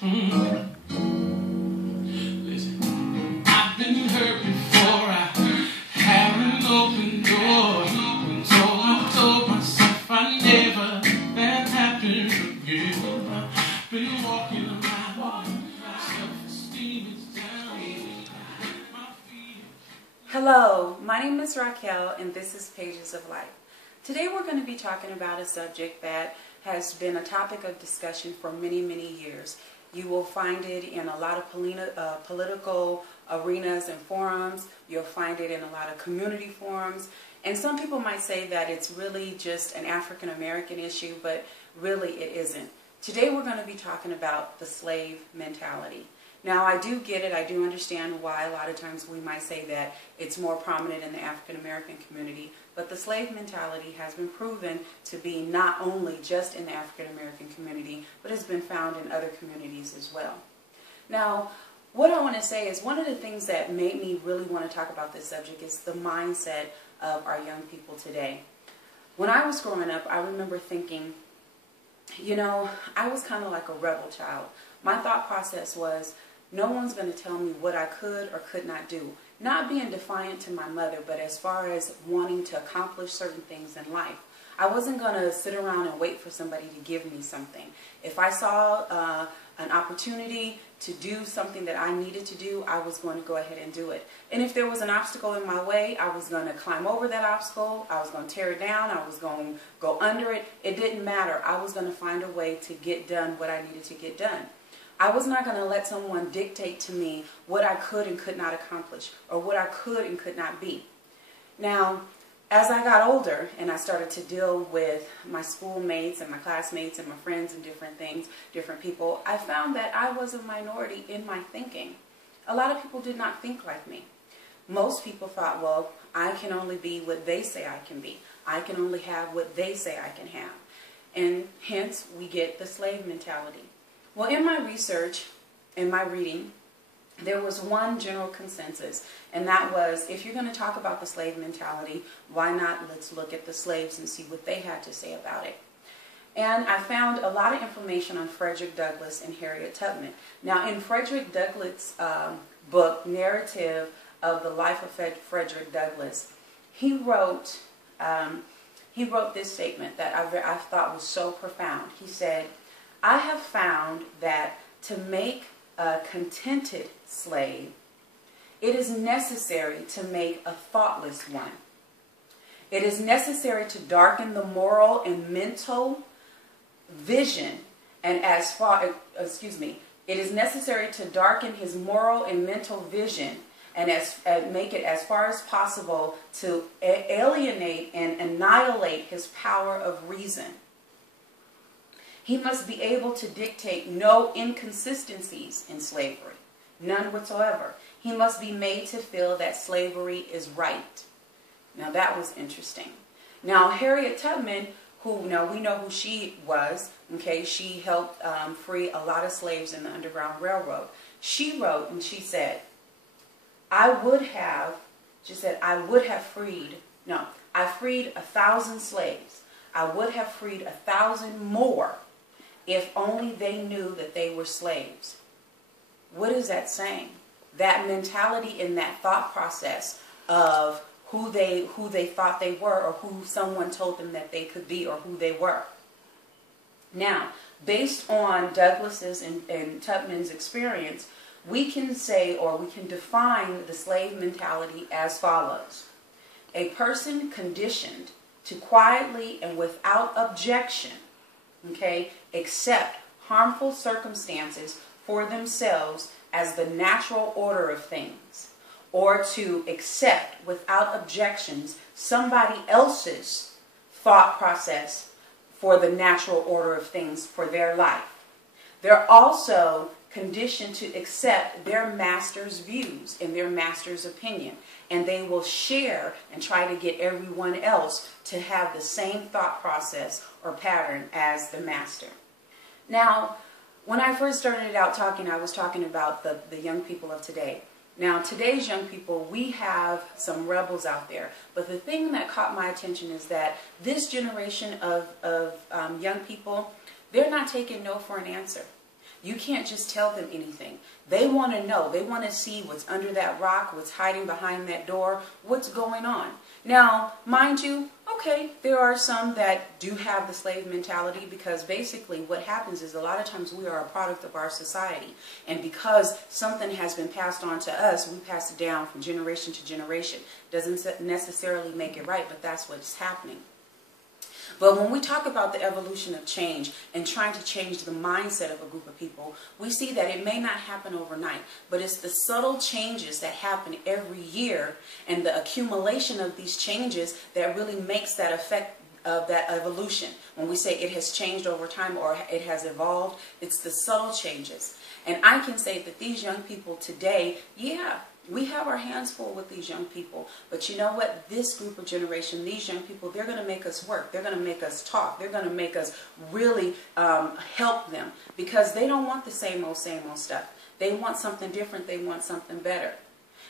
Listen, I've been hurt before. I haven't opened doors. Told myself I never that happened again. I've been walking around, self-esteem is down. Hello, my name is Raquel and this is Pages of Life. Today we're going to be talking about a subject that has been a topic of discussion for many, many years. You will find it in a lot of political arenas and forums. You'll find it in a lot of community forums. And some people might say that it's really just an African American issue, but really it isn't. Today we're going to be talking about the slave mentality. Now, I do get it. I do understand why a lot of times we might say that it's more prominent in the African American community, but the slave mentality has been proven to be not only just in the African American community, but has been found in other communities as well. Now, what I want to say is one of the things that made me really want to talk about this subject is the mindset of our young people today. When I was growing up, I remember thinking, you know, I was kind of like a rebel child. My thought process was, no one's going to tell me what I could or could not do. Not being defiant to my mother, but as far as wanting to accomplish certain things in life. I wasn't going to sit around and wait for somebody to give me something. If I saw an opportunity to do something that I needed to do, I was going to go ahead and do it. And if there was an obstacle in my way, I was going to climb over that obstacle. I was going to tear it down. I was going to go under it. It didn't matter. I was going to find a way to get done what I needed to get done. I was not going to let someone dictate to me what I could and could not accomplish or what I could and could not be. Now, as I got older and I started to deal with my schoolmates and my classmates and my friends and different things, different people, I found that I was a minority in my thinking. A lot of people did not think like me. Most people thought, well, I can only be what they say I can be. I can only have what they say I can have. And hence, we get the slave mentality. Well, in my research, in my reading, there was one general consensus, and that was, if you're going to talk about the slave mentality, why not let's look at the slaves and see what they had to say about it. And I found a lot of information on Frederick Douglass and Harriet Tubman. Now, in Frederick Douglass' book, Narrative of the Life of Frederick Douglass, he wrote this statement that I thought was so profound. He said, I have found that to make a contented slave, it is necessary to make a thoughtless one. It is necessary to darken the moral and mental vision, and it is necessary to darken his moral and mental vision and make it as far as possible to alienate and annihilate his power of reason. He must be able to dictate no inconsistencies in slavery, none whatsoever. He must be made to feel that slavery is right. Now that was interesting. Now Harriet Tubman, who now we know who she was, okay, she helped free a lot of slaves in the Underground Railroad. She wrote and she said, I freed 1,000 slaves. I would have freed 1,000 more if only they knew that they were slaves. What is that saying? That mentality and that thought process of who they thought they were, or who someone told them that they could be, or who they were. Now, based on Douglass's and Tubman's experience, we can say, or we can define the slave mentality as follows. A person conditioned to quietly and without objection, okay, accept harmful circumstances for themselves as the natural order of things, or to accept without objections somebody else's thought process for the natural order of things for their life. They're also conditioned to accept their master's views and their master's opinion, and they will share and try to get everyone else to have the same thought process or pattern as the master. Now, when I first started out talking, I was talking about the young people of today. Now, today's young people, we have some rebels out there, but the thing that caught my attention is that this generation of young people, they're not taking no for an answer. You can't just tell them anything. They want to know. They want to see what's under that rock, what's hiding behind that door, what's going on. Now, mind you, okay, there are some that do have the slave mentality, because basically what happens is a lot of times we are a product of our society. And because something has been passed on to us, we pass it down from generation to generation. Doesn't necessarily make it right, but that's what's happening. But when we talk about the evolution of change and trying to change the mindset of a group of people, we see that it may not happen overnight, but it's the subtle changes that happen every year and the accumulation of these changes that really makes that effect of that evolution. When we say it has changed over time or it has evolved, it's the subtle changes. And I can say that these young people today, yeah, we have our hands full with these young people, but you know what? This group of generation, these young people, they're going to make us work. They're going to make us talk. They're going to make us really help them, because they don't want the same old stuff. They want something different. They want something better.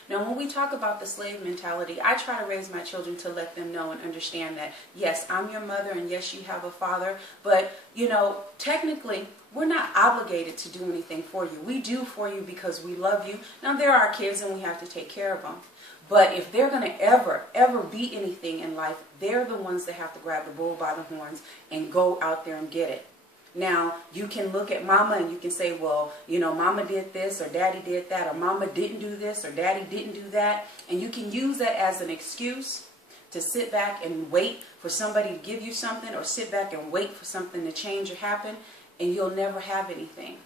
Now, when we talk about the slave mentality, I try to raise my children to let them know and understand that, yes, I'm your mother, and yes, you have a father, but, you know, technically, we're not obligated to do anything for you. We do for you because we love you. Now, they're our kids, and we have to take care of them. But if they're going to ever be anything in life, they're the ones that have to grab the bull by the horns and go out there and get it. Now, you can look at mama and you can say, well, you know, mama did this or daddy did that, or mama didn't do this or daddy didn't do that. And you can use that as an excuse to sit back and wait for somebody to give you something, or sit back and wait for something to change or happen, and you'll never have anything.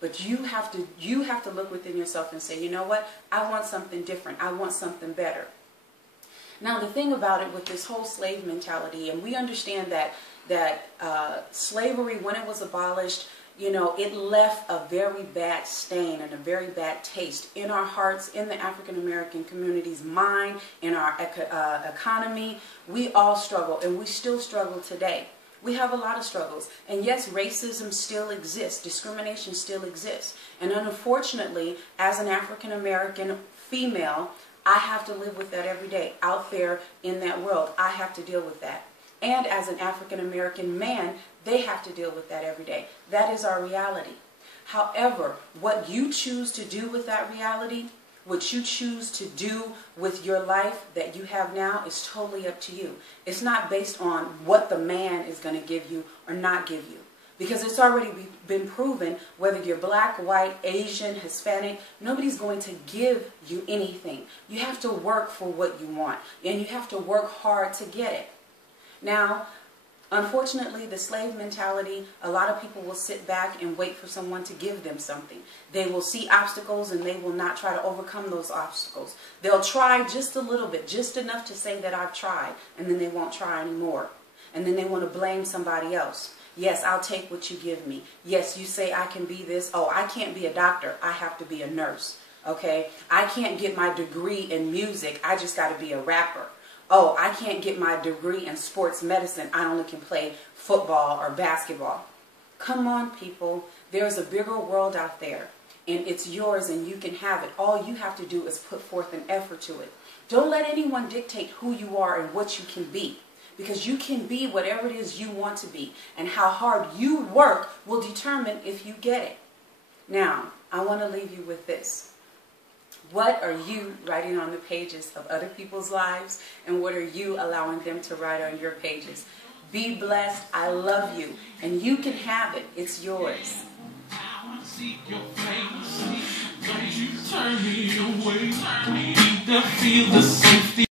But you have to look within yourself and say, you know what? I want something different. I want something better. Now, the thing about it with this whole slave mentality, and we understand that slavery, when it was abolished, you know, it left a very bad stain and a very bad taste in our hearts, in the African American community's mind, in our economy. We all struggle, and we still struggle today. We have a lot of struggles. And yes, racism still exists. Discrimination still exists. And unfortunately, as an African American female, I have to live with that every day. Out there in that world, I have to deal with that. And as an African American man, they have to deal with that every day. That is our reality. However, what you choose to do with that reality, what you choose to do with your life that you have now, is totally up to you. It's not based on what the man is going to give you or not give you. Because it's already been proven, whether you're black, white, Asian, Hispanic, nobody's going to give you anything. You have to work for what you want, and you have to work hard to get it. Now, unfortunately, the slave mentality, a lot of people will sit back and wait for someone to give them something. They will see obstacles and they will not try to overcome those obstacles. They'll try just a little bit, just enough to say that I've tried, and then they won't try anymore. And then they want to blame somebody else. Yes, I'll take what you give me. Yes, you say I can be this. Oh, I can't be a doctor. I have to be a nurse. Okay? I can't get my degree in music. I just got to be a rapper. Oh, I can't get my degree in sports medicine. I only can play football or basketball. Come on, people. There's a bigger world out there, and it's yours, and you can have it. All you have to do is put forth an effort to it. Don't let anyone dictate who you are and what you can be, because you can be whatever it is you want to be, and how hard you work will determine if you get it. Now, I want to leave you with this. What are you writing on the pages of other people's lives, and what are you allowing them to write on your pages? Be blessed. I love you, and you can have it. It's yours. Don't you turn me away. I need to feel the safety.